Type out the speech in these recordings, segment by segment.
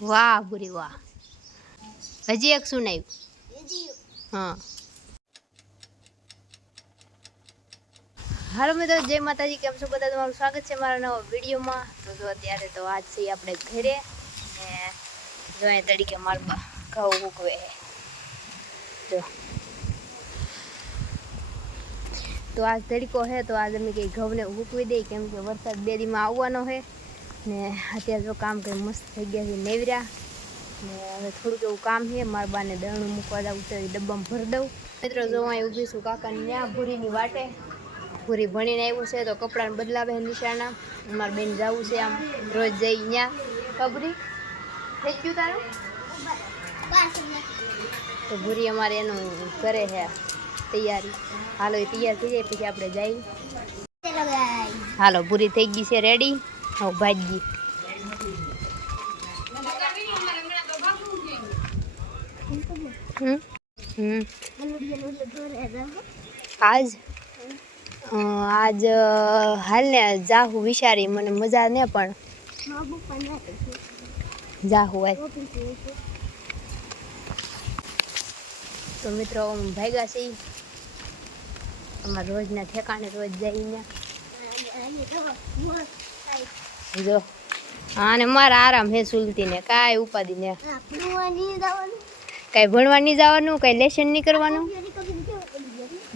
વાહ ભૂરી વાહ. હજી એક સુનાયું. હા હાલો મિત્રો, જય માતાજી. કેમ છો બધા? તમારું સ્વાગત છે મારા નવા વિડીયોમાં. તો જો અત્યારે તો આજ છે આપણે ઘરે ને જો અહીં તડીકે મારબા ઘઉં ઉગવે જો. તો આજ તડકો હે તો આજ અમે કંઈ ઘઉંને ઉકવી દઈએ, કેમ કે વરસાદ 2 દીમાં આવવાનો છે ને અત્યારે જો કામ કરી મસ્ત થઈ ગયા છે નેવર્યા ને હવે થોડુંક એવું કામ છે. મારા બાને દળનું મૂકવા જવું છે, ડબ્બામાં ભરી દઉં. મિત્રો જો અહીં ઊભી છું કાકાની ત્યાં ભૂરીની વાટે. ભૂરી ભણીને આવ્યું છે તો કપડાને બદલાવે નિશાળના. મારા બેન જવું છે આમ રોજ જઈ ત્યાં. ખબરી થઈ ગયું તારું? તો ભૂરી અમારે એનું કરે છે તૈયારી. હાલો એ તૈયાર થઈ જાય પછી આપણે જઈ. હાલો ભૂરી થઈ ગઈ છે રેડી. હવે ભાજી આજ હાલ ને જાહુ વિચારી, મને મજા ને પણ જાહુ આજ. તો મિત્રો ભાગ્યા છે અમારા રોજના ઠેકાણે રોજ જઈને જો. હા ને મારા આરામ હે સુલતી ને કાંઈ ઉપાધિ ને કાંઈ ભણવા નહીં જવાનું, કાંઈ લેશન નહીં કરવાનું.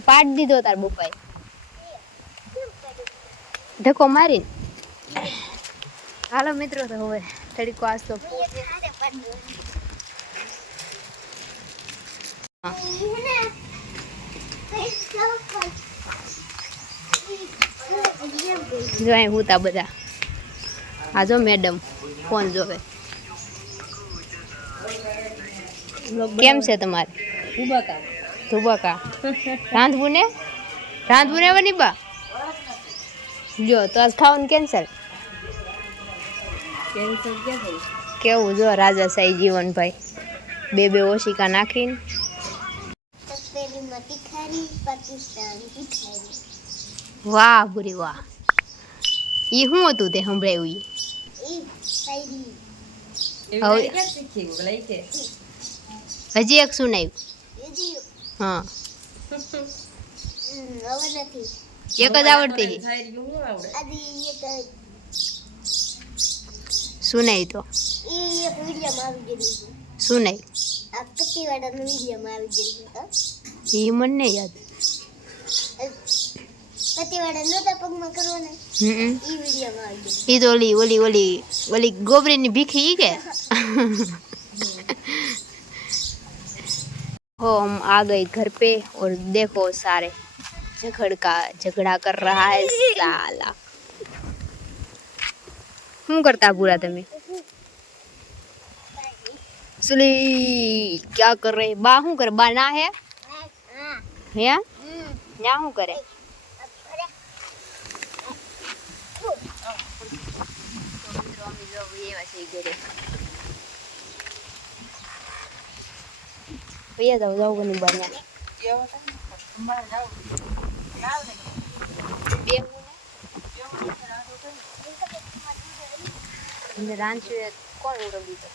પાડ દીધો તાર બપાએ ધક્કો મારી. હાલો મિત્રો, તો હવે તડીકો આજ તો જો અહીં હુતા બધા. આ જો મેડમ ફોન જોવે. કેમ છે તમારે? ધુબાકા રાંધવું ને વની બા. જો તો આજ ખાવાનું કેન્સલ. કેવું જો રાજાશાહી જીવન ભાઈ. બે ઓશિકા નાખીને વાહ ભૂરી વાહ. ઈ શું હતું તે સંભળાયું? હજી એક સુનાયું. હા એક જ આવડતી સુનાઈ તો સુનાઈ ઈ મને નહીં યાદ. ઈ તો ઓલી ગોબરીની ભીખી કે हो हम आ गए घर पे और देखो सारे झगड़ा कर रहा है साला. શું કરતા પૂરા તમે? સુલી क्या कर रहे? बा શું કરે? બા ના હે હે ના શું કરે? ભૈયા જાવ બની બન્યા કોણ રમી તો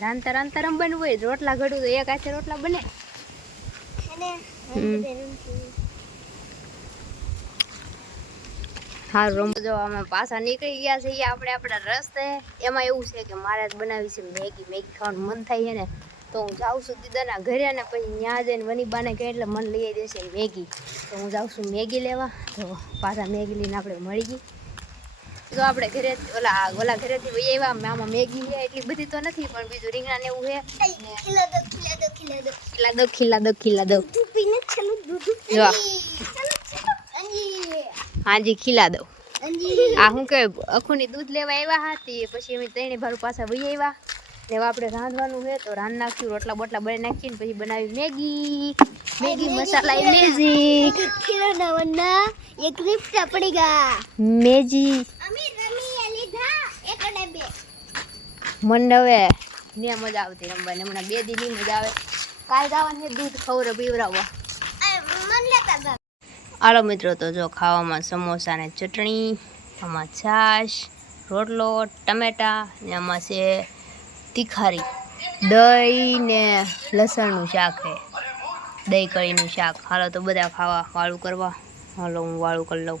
રાંતા રમવાનું હોય. રોટલા ઘડું તો એક હાથે રોટલા બને. હા રમ જો અમે પાછા નીકળી ગયા છે આપણે આપણા રસ્તે. એમાં એવું છે કે મારે જ બનાવી છે મેગી ખાવાનું મન થાય છે ને તો હું જાઉં છું દીદાના ઘરે ને પછી ત્યાં જઈને વનીબાને કહે એટલે મને લઈ આવી દેશે મેગી. તો હું જાઉં છું મેગી લેવા. તો પાછા મેગી લઈને આપણે મળી ગઈ. જો આપણે ઘરે ઓલા ઘરેથી વહી આવ્યા. આમાં મેગી છે એટલી બધી તો નથી પણ બીજું રીંગણા ને એવું છે. ખીલા દો હાજી ખીલા દો. આ શું કે અખુની દૂધ લેવા આવ્યા હતી પછી અમે 3 ભારું પાછા વહી આવ્યા ને આપણે રાંધવાનું છે તો રાંધ નાખ્યું. રોટલા બોટલા બને નાખીને પછી બનાવી મેગી મસાલા મેજિક એક લિફ્ટ પડી ગયા મેજિક મને હવે ને મજા આવતી રમવાની. હમણાં 2 દી ની મજા આવે. કાલ જવાનું છે દૂધ ખવડાવવા પીવડાવવા. હાલો મિત્રો, તો જો ખાવામાં સમોસા ને ચટણી આમાં છાશ, રોટલો, ટમેટા ને આમાં છે તીખારી, દહીં ને લસણનું શાક છે, દહીં કઢીનું શાક. હાલો તો બધા ખાવા વાળું કરવા. હાલો હું વાળું કરી લઉં.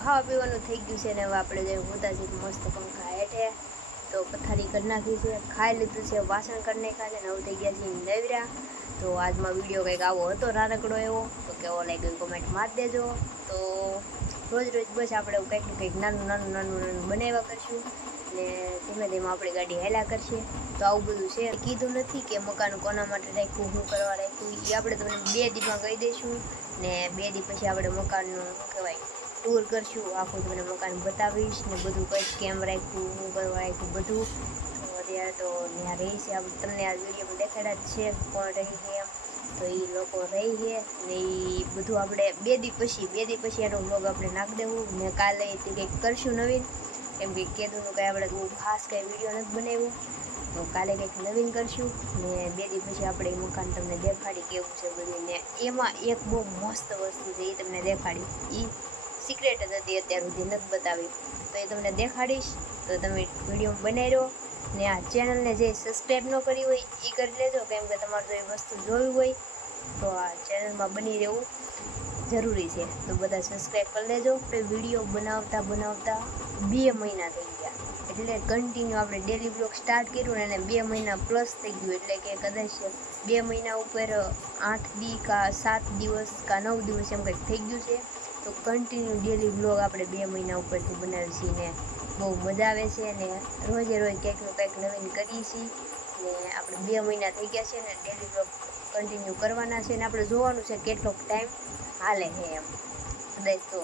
ખાવા પીવાનું થઈ ગયું છે ને હવે આપણે જઈ હોતા છીએ મસ્ત પંખા હેઠે. તો પથારી કરી નાખી છે, ખાઈ લીધું છે, વાસણ કરી નાખ્યા છે ને હવે થઈ ગયા છે નવરા. તો આજમાં વિડીયો કંઈક આવો હતો નાનકડો એવો. તો કેવો લાગ્યો કોમેન્ટ મારી દેજો. તો રોજ રોજ બસ આપણે કંઈક નાનું બનાવ્યા કરશું ને ધીમે ધીમે આપણી ગાડી હેલા કરશે. તો આવું બધું છે. કીધું નથી કે મકાન કોના માટે રાખ્યું, શું કરવા રાખ્યું, એ આપણે તમને 2 દીમાં કહી દઈશું ને 2 દી પછી આપણે મકાનનું શું કહેવાય ટૂર કરશું. આખું તમને મકાન બતાવીશ ને બધું કઈશ, કેમ રાખ્યું, શું કરવા રાખ્યું બધું. તો અત્યારે તો ત્યાં રહી છે, આપણે તમને આ વિડીયોમાં દેખાડ્યા જ છે કોણ રહી છે એમ. તો એ લોકો રહી છે ને એ બધું આપણે 2 દી પછી એનો વ્લોગ આપણે નાખી દેવું ને કાલે કંઈક કરશું નવીન. કેમ કે કીધું કંઈ આપણે બહુ ખાસ કંઈ વિડીયો નથી બનાવ્યો. તો કાલે કંઈક નવીન કરશું ને 2 દી પછી આપણે એ મકાન તમને દેખાડી કેવું છે બધું. ને એમાં એક બહુ મસ્ત વસ્તુ છે એ તમને દેખાડી. એ સિક્રેટ જ હતી, અત્યાર સુધી નથી બતાવી. તો એ તમને દેખાડીશ. તો તમે વિડીયો બનાવી રહ્યો ને આ ચેનલને જે સબસ્ક્રાઈબ ન કરી હોય એ કરી લેજો. કેમ કે તમારે જો એ વસ્તુ જોવી હોય તો આ ચેનલમાં બની રહેવું જરૂરી છે. તો બધા સબસ્ક્રાઈબ કરી લેજો. તો વિડીયો બનાવતા 2 મહિના થઈ ગયા. એટલે કન્ટિન્યુ આપણે ડેલી બ્લોગ સ્ટાર્ટ કર્યું ને એને 2 મહિના પ્લસ થઈ ગયું. એટલે કે કદાચ 2 મહિના ઉપર 8 દી કા 7 દિવસ કા 9 દિવસ એમ કંઈક થઈ ગયું છે. તો કન્ટિન્યુ ડેલી બ્લોગ આપણે 2 મહિના ઉપરથી બનાવીએ છીએ ને બહુ મજા આવે છે. ને રોજે રોજ કંઈક નવીન કરીએ છીએ ને આપણે 2 મહિના થઈ ગયા છે ને ડેલી બ્લોગ કન્ટિન્યુ કરવાના છે. ને આપણે જોવાનું છે કેટલોક ટાઈમ હાલે છે એમ. કદાચ તો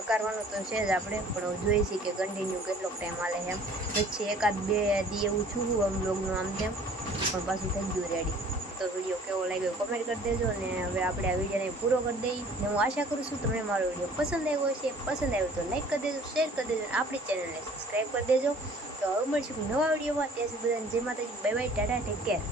અકારવાનું તો છે જ આપણે, પણ જોઈએ છીએ કે કન્ટિન્યુ કેટલોક ટાઈમ હાલે એમ. પછી 1-2 દી એવું છું આમ બ્લોગનું આમ તેમ, પણ પાછું થઈ ગયું રેડી. તો વિડીયો કેવો લાગ્યો કમેન્ટ કરી દેજો. ને હવે આપણે આ વિડીયોને પૂરો કરી દઈએ. ને હું આશા કરું છું તમને મારો વિડીયો પસંદ આવ્યો હશે. પસંદ આવ્યો તો લાઈક કરી દેજો, શેર કરી દેજો, આપણી ચેનલને સબસ્ક્રાઈબ કરી દેજો. તો હવે મળીશું નવા વિડીયોમાં. ત્યાં સુધી બધાને જય માતાજી, bye bye, Tata, take care.